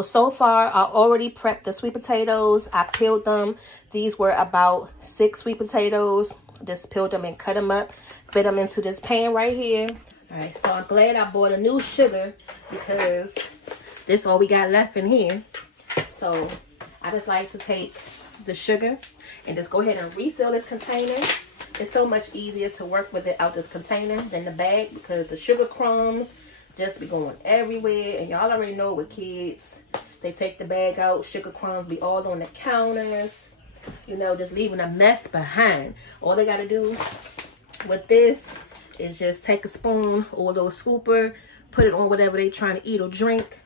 So far, I already prepped the sweet potatoes. I peeled them. These were about 6 sweet potatoes. Just peeled them and cut them up. Fit them into this pan right here. All right, so I'm glad I bought a new sugar because this is all we got left in here. So I just like to take the sugar and just go ahead and refill this container. It's so much easier to work with it out this container than the bag because the sugar crumbs just be going everywhere. And y'all already know with kids, they take the bag out, sugar crumbs be all on the counters, you know, just leaving a mess behind. All they got to do with this is just take a spoon or a little scooper, put it on whatever they trying to eat or drink,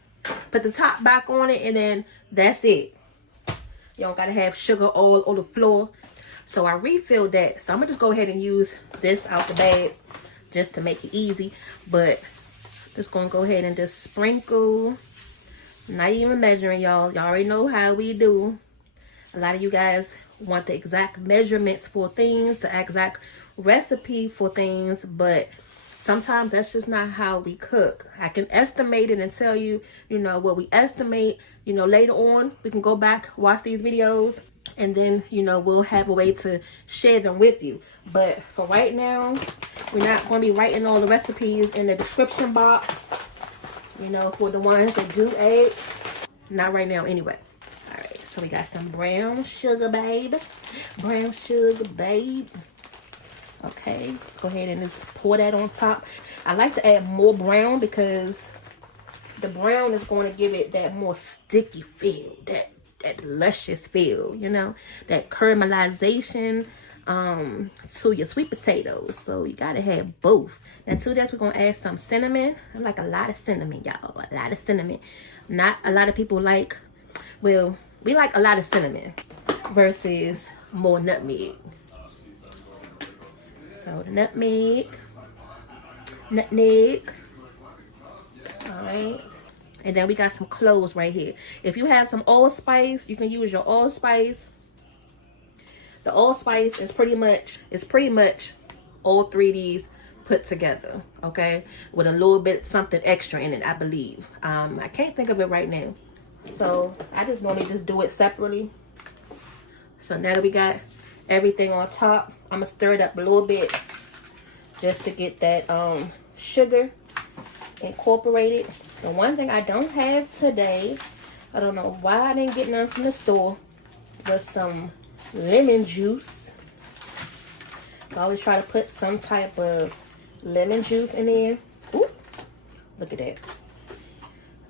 put the top back on it, and then that's it. You don't got to have sugar all on the floor. So I refilled that. So I'm going to just go ahead and use this out the bag just to make it easy. But just going to go ahead and just sprinkle. Not even measuring, y'all. Y'all already know how we do. A lot of you guys want the exact measurements for things, the exact recipe for things. But sometimes that's just not how we cook. I can estimate it and tell you, you know, what we estimate. You know, later on, we can go back, watch these videos. And then, you know, we'll have a way to share them with you. But for right now, we're not going to be writing all the recipes in the description box. You know, for the ones that do eggs. Not right now anyway. All right, so we got some brown sugar, babe. Brown sugar, babe. Okay, let's go ahead and just pour that on top. I like to add more brown because the brown is going to give it that more sticky feel. That luscious feel, you know, that caramelization to your sweet potatoes. So you gotta have both. And to that, we're gonna add some cinnamon. I like a lot of cinnamon, y'all. A lot of cinnamon. Not a lot of people like, well, we like a lot of cinnamon versus more nutmeg. So the nutmeg. All right. And then we got some cloves right here. If you have some allspice, you can use your allspice. The allspice is pretty much all 3 of these put together, okay? With a little bit something extra in it, I believe. I can't think of it right now. So I just normally just do it separately. So now that we got everything on top, I'm gonna stir it up a little bit just to get that sugar incorporated. The one thing I don't have today, I don't know why I didn't get none from the store, was some lemon juice. I always try to put some type of lemon juice in there. Ooh, look at that.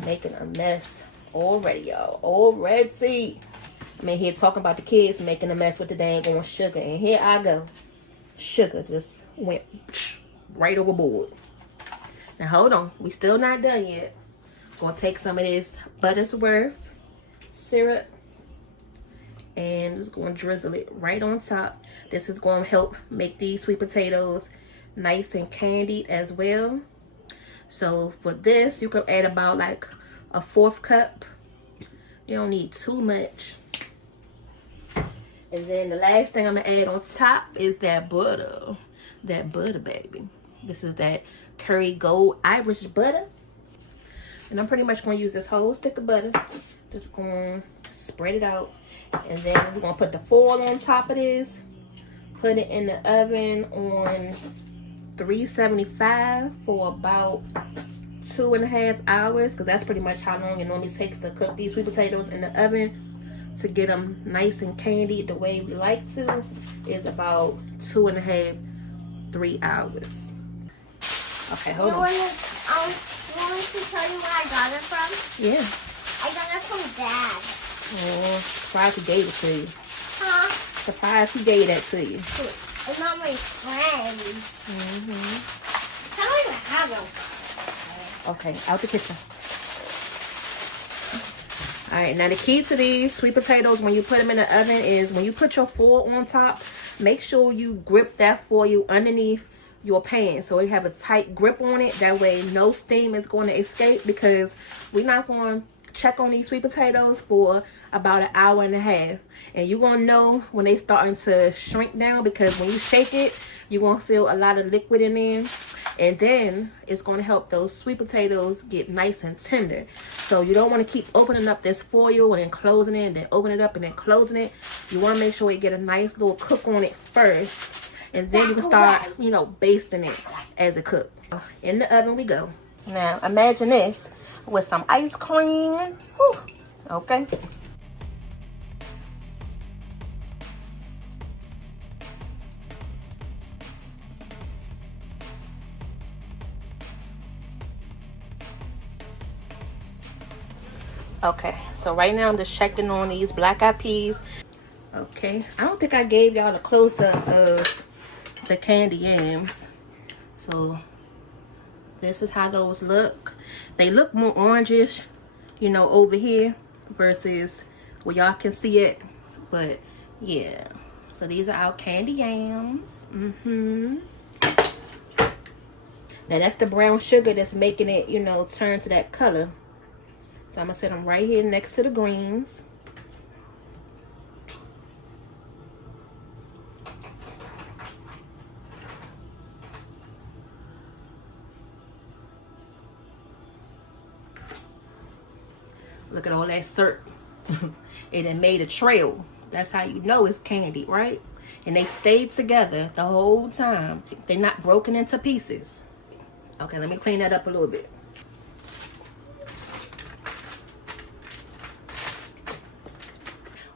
Making a mess already, y'all. Already. I'm in here talking about the kids making a mess with the dang on sugar. And here I go. Sugar just went right overboard. Now hold on, we still not done yet. Gonna take some of this Buttersworth syrup and just gonna drizzle it right on top. This is gonna help make these sweet potatoes nice and candied as well. So for this, you could add about like a 1/4 cup. You don't need too much. And then the last thing I'm gonna add on top is that butter. That butter, baby. This is that Curry Gold Irish butter. And I'm pretty much going to use this whole stick of butter. Just going to spread it out. And then we're going to put the foil on top of this. Put it in the oven on 375 for about 2.5 hours. Because that's pretty much how long it normally takes to cook these sweet potatoes in the oven. To get them nice and candied the way we like to. Is about 2.5, 3 hours. Okay, hold on. You want me to tell you where I got it from? Yeah. I got it from Dad. Oh, surprised he gave it to you. Huh? Surprised he gave that to you. It's not my friend. I don't even have them. Okay, out the kitchen. Alright, now the key to these sweet potatoes when you put them in the oven is when you put your foil on top, make sure you grip that foil underneath your pan so you have a tight grip on it. That way no steam is going to escape, because we're not going to check on these sweet potatoes for about 1.5 hours. And you're going to know when they starting to shrink down, because when you shake it, you're going to feel a lot of liquid in there. And then it's going to help those sweet potatoes get nice and tender. So you don't want to keep opening up this foil and then closing it and then opening it up and then closing it. You want to make sure you get a nice little cook on it first. And then you can start, you know, basting it as it cooks. In the oven we go. Now imagine this with some ice cream. Whew. Okay. Okay, so right now I'm just checking on these black eyed peas. Okay, I don't think I gave y'all a close-up of the candy yams. So this is how those look. They look more orangish, you know, over here versus where y'all can see it. But yeah, so these are our candy yams. Now that's the brown sugar that's making it, you know, turn to that color. So I'm gonna set them right here next to the greens. Look at all that syrup. It done made a trail. That's how you know it's candy, right? And they stayed together the whole time. They're not broken into pieces. Okay, let me clean that up a little bit.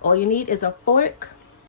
All you need is a fork